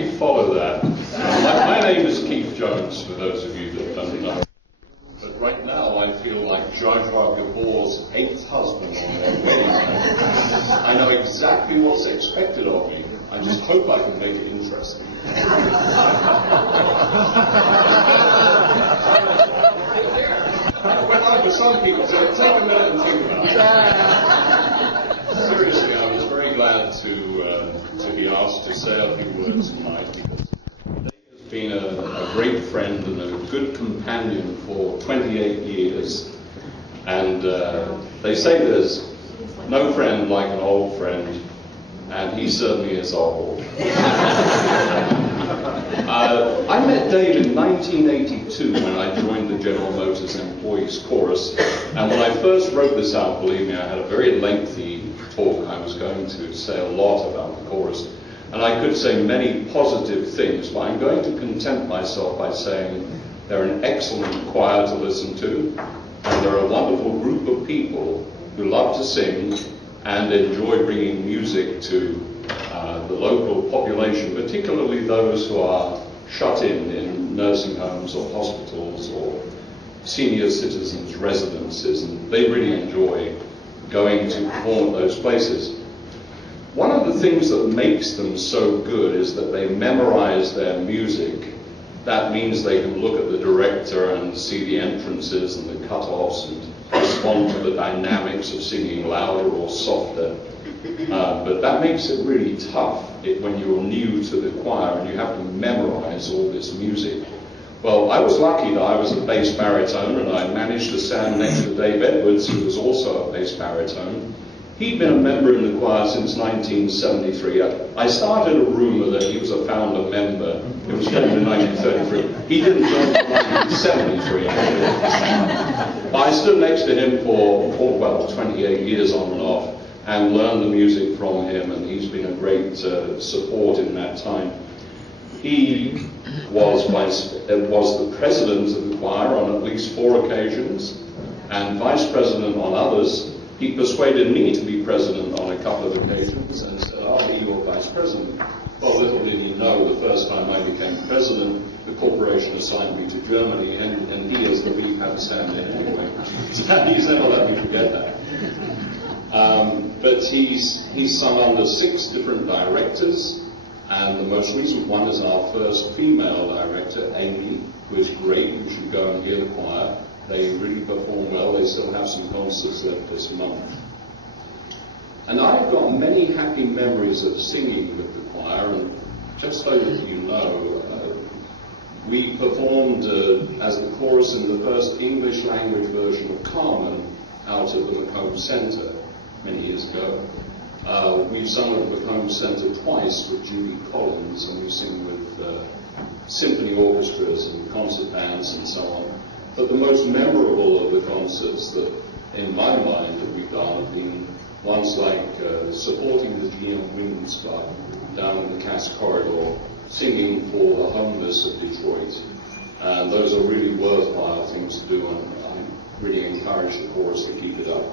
actually follow that. My name is Keith Jones, for those of you that don't know. But right now I feel like Jar Jar Gabor's 8th husband on their wedding night. I know exactly what's expected of me. I just hope I can make it interesting. Well, for some people, so take a minute and think about it. Seriously, I was very glad to be asked to say a few words tonight, because Dave has been a great friend and a good companion for 28 years. And they say there's no friend like an old friend, and he certainly is old. I met Dave in 1982 when I joined the General Motors Employees Chorus, and when I first wrote this out, believe me, I had a very lengthy talk. I was going to say a lot about the chorus, and I could say many positive things, but I'm going to content myself by saying they're an excellent choir to listen to, and they're a wonderful group of people who love to sing and enjoy bringing music to the local population, particularly those who are shut in nursing homes or hospitals or senior citizens' residences, and they really enjoy going to perform at those places. One of the things that makes them so good is that they memorize their music. That means they can look at the director and see the entrances and the cut-offs and respond to the dynamics of singing louder or softer. But that makes it really tough when you're new to the choir and you have to memorize all this music. Well, I was lucky that I was a bass baritone, and I managed to stand next to Dave Edwards, who was also a bass baritone. He'd been a member in the choir since 1973. I started a rumor that he was a founder member. It was formed in 1933. He didn't join in 1973. But I stood next to him for 28 years on and off, and learned the music from him, and he's been a great support in that time. He was the president of the choir on at least 4 occasions, and vice president on others. He persuaded me to be president on a couple of occasions and said, I'll be your vice president. Well, little did he know, the first time I became president, the corporation assigned me to Germany, and he, as the beef, had to stand in anyway. He's never let me forget that. But he's sung under 6 different directors, and the most recent one is our first female director, Amy, who is great. You should go and hear the choir. They really perform well. They still have some concerts left this month. And I've got many happy memories of singing with the choir, and just so that you know, we performed as the chorus in the first English language version of Carmen out at the Macomb Centre many years ago. We've sung at the Macomb Centre twice with Judy Collins, and we sing with symphony orchestras and concert bands and so on. But the most memorable of the concerts that, in my mind, that we've done have been ones like supporting the GM Women's Club down in the Cass Corridor, singing for the homeless of Detroit. And those are really worthwhile things to do, and I really encourage the chorus to keep it up.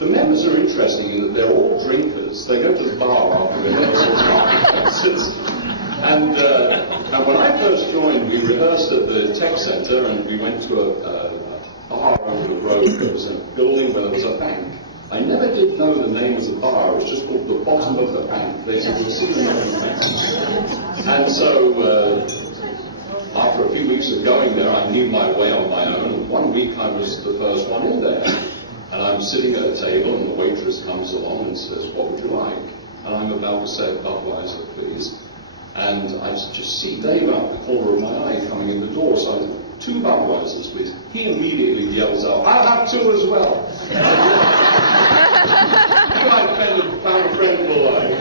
The members are interesting in that they're all drinkers. They go to the bar after rehearsals after concerts. And when I first joined, we rehearsed at the Tech Center, and we went to a bar over the road. There was a building where there was a bank. I never did know the name of the bar. It was just called the Bottom of the Bank. They said, we'll see the name of the bank. And so after a few weeks of going there, I knew my way on my own. And one week I was the first one in there. And I'm sitting at a table, and the waitress comes along and says, what would you like? And I'm about to say, Budweiser, please. And I just see Dave out the corner of my eye coming in the door, so I said, 2 Budweisers, please. He immediately yells out, I'll have 2 as well. I found a friend for life.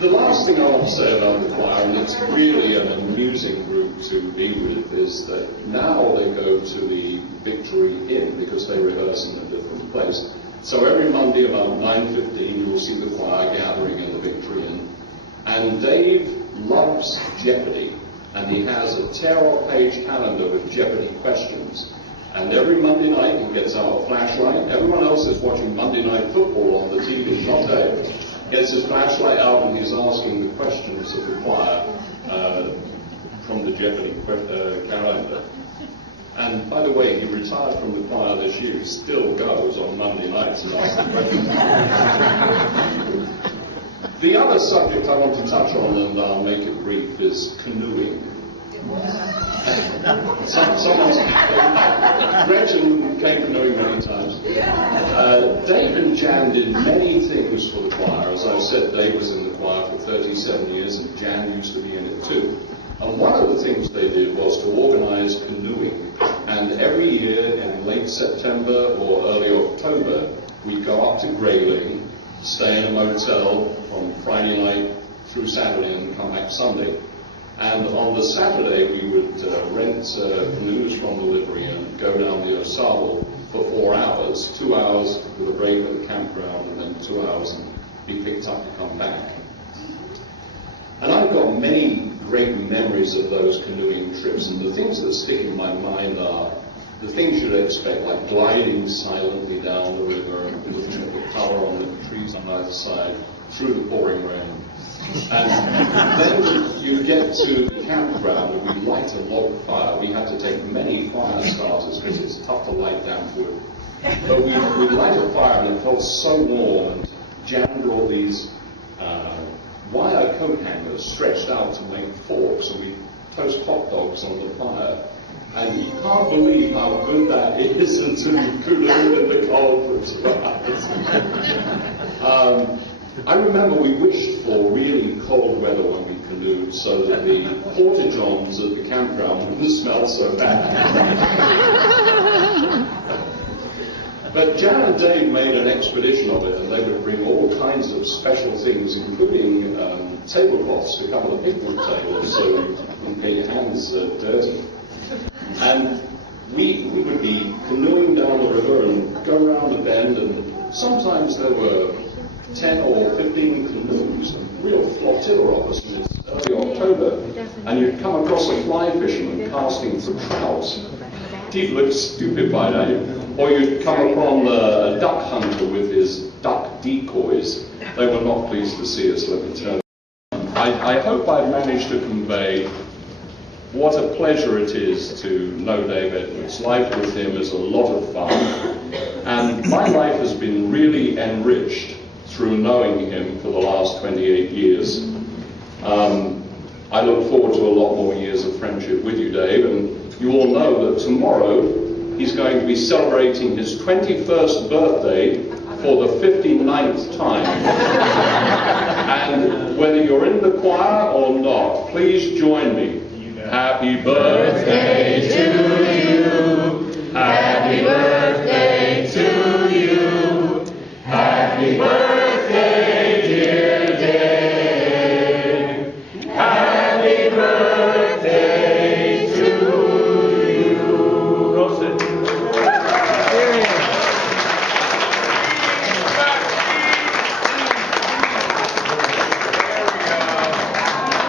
The last thing I want to say about the choir, and it's really an amusing group to be with, is that now they go to the Victory Inn because they rehearse in a different place. So every Monday about 9:15 you will see the choir gathering in the Victory Inn. And Dave loves Jeopardy, and he has a tear-off-page calendar with Jeopardy questions. And every Monday night he gets out a flashlight. Everyone else is watching Monday Night Football on the TV, not Dave. gets his flashlight out and he's asking the questions of the choir from the Jeopardy calendar. And by the way, he retired from the choir this year. He still goes on Monday nights and asks the questions. The other subject I want to touch on, and I'll make it brief, is canoeing. Gretchen came canoeing many times. Dave and Jan did many things for the choir. As I've said, Dave was in the choir for 37 years and Jan used to be in it too. And one of the things they did was to organize canoeing. And every year in late September or early October, we'd go up to Grayling, stay in a motel from Friday night through Saturday and come back Sunday. And on the Saturday, we would rent canoes from the livery and go down the Osable for 4 hours, 2 hours with a break at the campground, and then 2 hours and be picked up to come back. And I've got many great memories of those canoeing trips, and the things that stick in my mind are the things you'd expect, like gliding silently down the river and looking at the colour on the trees on either side through the pouring rain. And then you get to the campground and we light a log fire. We had to take many fire starters because it's tough to light damp wood. But we light a fire and it felt so warm, and Jan brought these wire coat hangers stretched out to make forks, and we toast hot dogs on the fire. And you can't believe how good that is until you cool it in the cold for 2 hours. I remember we wished for really cold weather when we canoed so that the porta-johns at the campground wouldn't smell so bad. But Jan and Dave made an expedition of it, and they would bring all kinds of special things, including tablecloths to cover the picnic tables so you wouldn't get your hands dirty. And we would be canoeing down the river and go around the bend, and sometimes there were 10 or 15 canoes, a real flotilla of us, and it's early October, and you'd come across a fly fisherman casting for trout. He'd look stupefied at you. Or you'd come upon a duck hunter with his duck decoys. They were not pleased to see us, let me tell you. I hope I've managed to convey what a pleasure it is to know Dave Edwards. Life with him is a lot of fun, and my life has been really enriched through knowing him for the last 28 years. I look forward to a lot more years of friendship with you, Dave, and you all know that tomorrow he's going to be celebrating his 21st birthday for the 59th time. And whether you're in the choir or not, please join me. Happy birthday